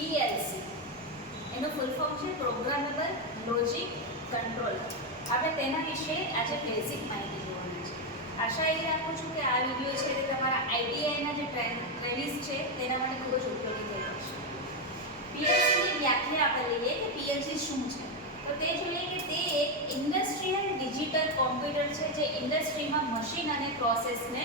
PLC એનું full form છે programmable logic controller. આપણે તેના વિશે આજે બેઝિક માહિતી જોવાની છે. આશા એ રાખું છું કે આ વિડીયો છે તે તમારા આઈટીઆઈના જે ટ્રેનિંગ્સ છે તેના માટે ખૂબ જ ઉપયોગી થઈ રહેશે. પીએલસીની વ્યાખ્યા આપણે લઈએ કે પીએલસી શું છે, તો તે જોઈએ કે તે એક ઇન્ડસ્ટ્રીયલ ડિજિટલ કોમ્પ્યુટર છે જે ઇન્ડસ્ટ્રીમાં મશીન અને પ્રોસેસને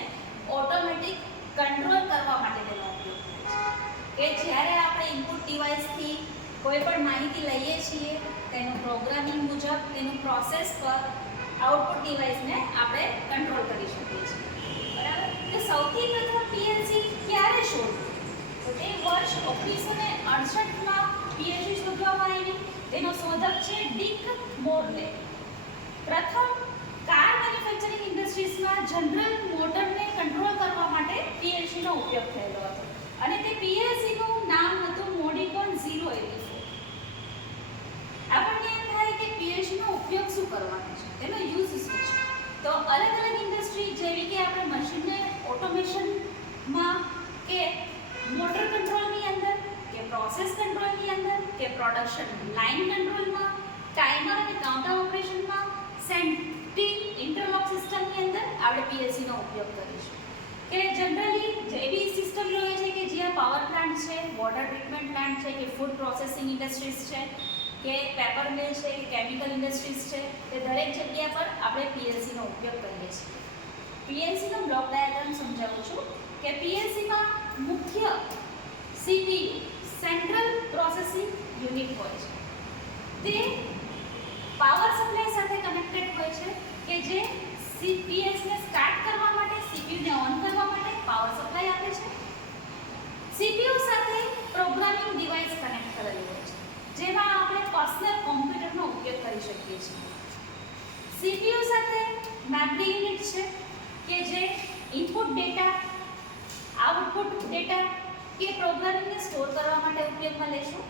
ઓટોમેટિક કંટ્રોલ કરવા માટે તેનો ઉપયોગ થાય છે. કે જ્યારે આપણે ઇનપુટ ડિવાઇસથી કોઈ પણ માહિતી લઈએ છીએ તેનું પ્રોગ્રામિંગ મુજબ તેનું પ્રોસેસ પર આઉટપુટ ડિવાઇસને આપણે કંટ્રોલ કરી શકીએ છીએ. બરાબર. તો સૌથી પ્રથમ પીએલસી ક્યારે શોધ્યું? તો તે વર્ષ 1968માં પીએલસી શોધવામાં આવી. તેનો શોધક છે ડિક મોરલે. પ્રથમ કાર મેન્યુફેક્ચરિંગ ઇન્ડસ્ટ્રીઝમાં જનરલ મોટરને કંટ્રોલ કરવા માટે પીએલસીનો ઉપયોગ થયેલો હતો અને તે પીએલસીનું નામ હતું મોડિકોન 084. આપણને એમ થાય કે પીએલસીનો ઉપયોગ શું કરવાનો છે, તેનો યુઝ શું છે? તો અલગ અલગ ઇન્ડસ્ટ્રી જેવી કે આપણે મશીનને ઓટોમેશનમાં કે મોટર કંટ્રોલની અંદર કે પ્રોસેસ કંટ્રોલની અંદર કે પ્રોડક્શન લાઇન કંટ્રોલમાં, ટાઈમર અને કાઉન્ટર ઓપરેશનમાં, સેન્ટ્રી ઇન્ટરલોક સિસ્ટમની અંદર આપણે પીએલસીનો ઉપયોગ કરીશું. કે જનરલી એવી સિસ્ટમ જોઈએ છે કે જ્યાં પાવર પ્લાન્ટ છે, વોટર ટ્રીટમેન્ટ પ્લાન્ટ છે, કે ફૂડ પ્રોસેસિંગ ઇન્ડસ્ટ્રીઝ છે, કે પેપર મિલ છે, કે કેમિકલ ઇન્ડસ્ટ્રીઝ છે, તે દરેક જગ્યા પર આપણે પીએલસીનો ઉપયોગ કરીએ છીએ. પીએલસીનો બ્લોક ડાયાગ્રામ સમજાવું છું કે પીએલસીમાં મુખ્ય સીપીયુ સેન્ટ્રલ પ્રોસેસિંગ યુનિટ હોય છે. તે પાવર સપ્લાય સાથે કનેક્ટેડ હોય છે કે જે પીએલસીને સ્ટાર્ટ કરવા માટે, સીપીયુને ઓન કરવા માટે પાવર સપ્લાય આપે છે. સીપીયુ સાથે પ્રોગ્રામિંગ ડિવાઇસ કનેક્ટ કરેલું હોય છે જેમાં આપણે પર્સનલ કોમ્પ્યુટરનો ઉપયોગ કરી શકીએ છીએ. સીપીયુ સાથે મેમરી યુનિટ છે કે જે ઇનપુટ ડેટા, આઉટપુટ ડેટા કે પ્રોગ્રામિંગને સ્ટોર કરવા માટે ઉપયોગમાં લેશું.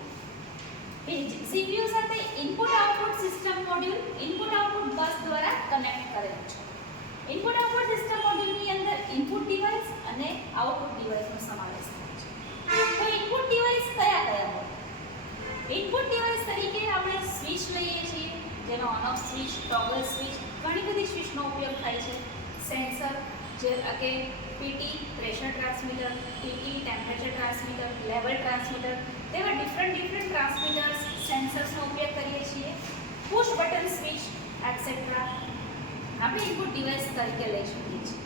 સીપીયુ સાથે input output system module input output bus દ્વારા કનેક્ટ કરેલું છે. ઇનપુટ આઉટપુટ સિસ્ટમ મોડ્યુલની અંદર ઇનપુટ ડિવાઇસ અને આઉટપુટ ડિવાઇસનો સમાવેશ થાય છે. તો ઇનપુટ ડિવાઇસ કયા કયા હોય? ઇનપુટ ડિવાઇસ તરીકે આપણે સ્વિચ લઈએ છીએ, જેનો on of switch, toggle switch, ઘણી બધી સ્વિચનો ઉપયોગ થાય છે. સેન્સર જે કે PT pressure transmitter, PT temperature transmitter, level transmitter, તેવા ડિફરન્ટ ટ્રાન્સમીટર્સ, સેન્સર્સનો ઉપયોગ કરીએ છીએ. પુશ બટન સ્વિચ એટસેટ્રા આપણે ઇનપુટ ડિવાઇસ તરીકે લઈ શકીએ છીએ.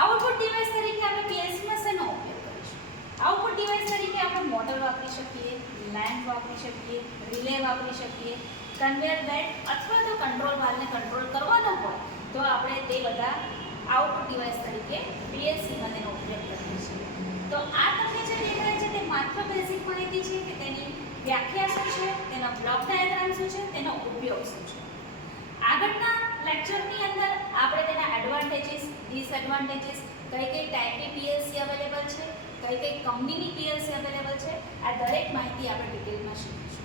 આઉટપુટ ડિવાઇસ તરીકે આપણે પીએલસીમાં શેનો ઉપયોગ કરીશું? આઉટપુટ ડિવાઇસ તરીકે આપણે મોટર વાપરી શકીએ, લેમ્પ વાપરી શકીએ, રિલે વાપરી શકીએ, કન્વેયર બેલ્ટ અથવા તો કંટ્રોલ વાલ્વને કંટ્રોલ કરવાનો હોય તો આપણે તે બધા આઉટપુટ ડિવાઇસ તરીકે પીએલસીમાં તેનો ઉપયોગ કરીએ છીએ. તો આ તમને જે દેખાય છે તે માત્ર બેઝિક માહિતી છે કે તેની વ્યાખ્યા શું છે, તેનો બ્લોક ડાયાગ્રામ શું છે, તેનો ઉપયોગ શું છે. આગળના લેક્ચરની અંદર આપણે તેના એડવાન્ટેજીસ, ડિસએડવાન્ટેજીસ, કઈ કઈ ટાઈપની પીએલસી અવેલેબલ છે, કઈ કઈ કંપનીની પીએલસી અવેલેબલ છે, આ દરેક માહિતી આપણે ડિટેલમાં શીખીશું.